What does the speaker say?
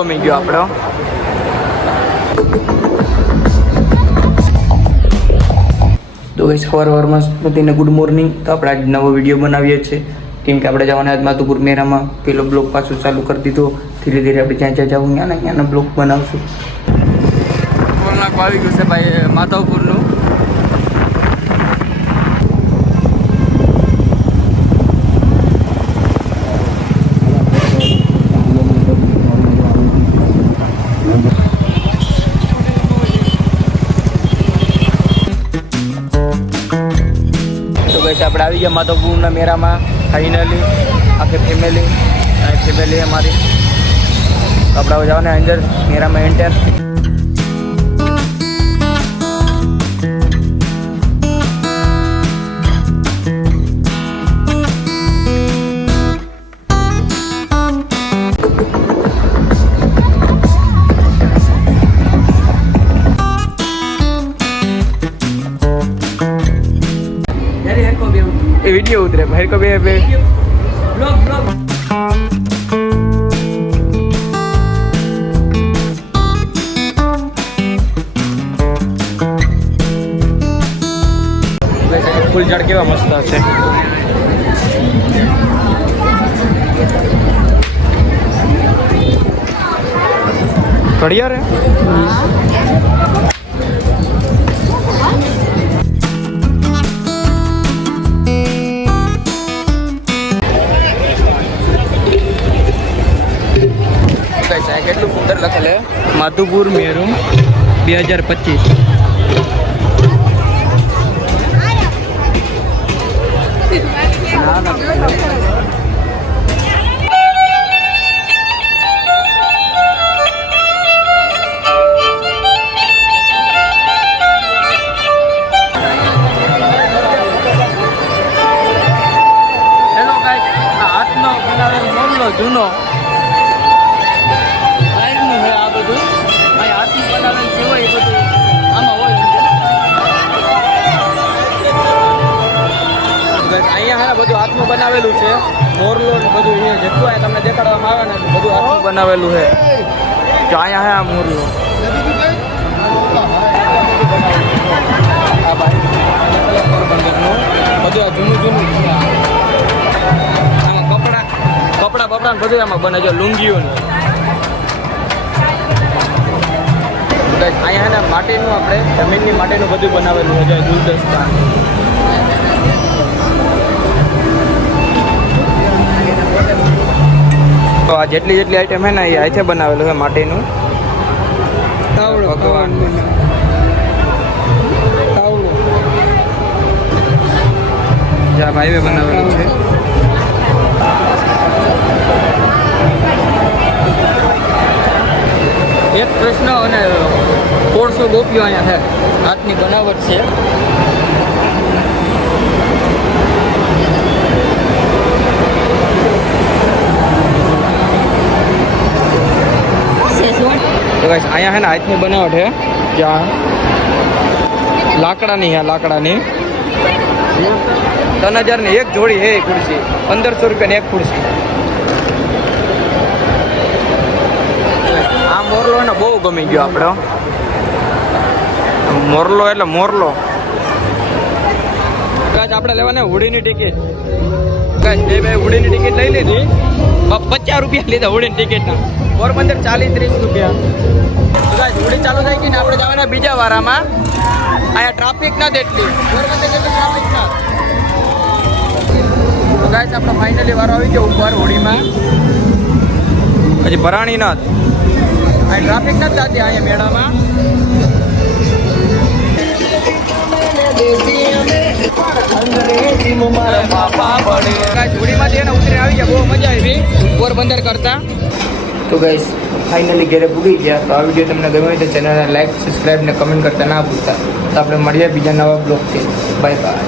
ગમી ગયો આપણો. તો ગાઈસ સવારમાં બધાને ગુડ મોર્નિંગ. તો આપણે આજ નવો વિડીયો બનાવીએ છીએ કેમ કે આપણે જવાના આજ માધુપુર મેળામાં. પેલો બ્લોગ પાછું ચાલુ કરી દીધો. ધીરે ધીરે આપણે જ્યાં જ્યાં જવું ત્યાંના બ્લોગ બનાવશું. આવી ગયું છે ભાઈ માધવપુરનું. આપણે આવી ગયા માધવપુરના મેળામાં ફાઇનલી આખી ફેમિલી અમારી. આપણે જવાના અંદર મેળામાં એન્ટર. वीडियो उतरे भाई को भी ब्लॉग फूल चढ़ के मस्त है. बढ़िया रे. કેટલું સુંદર લખેલ હે માધુપુર મેળો 2025. હેલો ગાઈસ, આ હાથનો બનાવેલો મોમલો જૂનો અહીંયા બધું હાથનું બનાવેલું છે. મોરલો ને બધું છે જેટલું અહીંયા તમને દેખાડવામાં આવે ને બધું હાથનું બનાવેલું છે. જો અહીંયા હે આ મોરલો. હા ભાઈ બધું આ જૂનું છે. આમાં કપડા બધું આમાં બને છે. લુંગીઓ અહીંયા ને માટીનું આપણે જમીનની માટીનું બધું બનાવેલું છે. ગુલદસ્તા તો આ જેટલી આઈટમ હે ને એ અહીંથી બનાવેલું છે માટીનું. ભગવાન જ્યાં ભાઈએ બનાવેલું છે. એક કૃષ્ણ અને 400 ગોપીઓ અહીંયા છે. હાથની બનાવટ છે. અહીંયા છે ને હાથની બનાવટ છે. જ્યાં લાકડાની 3000ની એક જોડી હે ખુરશી. 1500 રૂપિયાની એક ખુરશી. આ મોરલો ને બહુ ગમી ગયો આપણો. મોરલો એટલે મોરલો. કાચ આપણે લેવાને હોડીની ટિકિટ. કાચ બે હોડીની ટિકિટ લઈ લીધી. 50 રૂપિયા લીધા હોડીની ટિકિટના. પોરબંદર 40-30 રૂપિયા. હોડી ચાલુ થઈ ગઈ ને આપણે જવાના બીજા વારામાં. અહીંયા ટ્રાફિક નથી એટલી. પોરબંદર જેટલી ટ્રાફિક ના. તો ગાઈસ આપણે ફાઇનલી વારો આવી ગયો ઉપર હોડીમાં. હજી ભરાણી નથી. અહીં ટ્રાફિક નથી થતી અહીંયા મેળામાં. હોડીમાંથી એને ઉતરી આવી ગયા. બહુ મજા આવી પોરબંદર કરતા. તો ગાઈસ ફાઇનલી ઘરે પૂરી ગયા. તો આ વિડીયો તમને ગમ્યો હોય તો ચેનલને લાઈક, સબસ્ક્રાઈબ ને કમેન્ટ કરતા ના ભૂલતા. તો આપણે મળીએ બીજા નવા બ્લોગથી. Bye bye.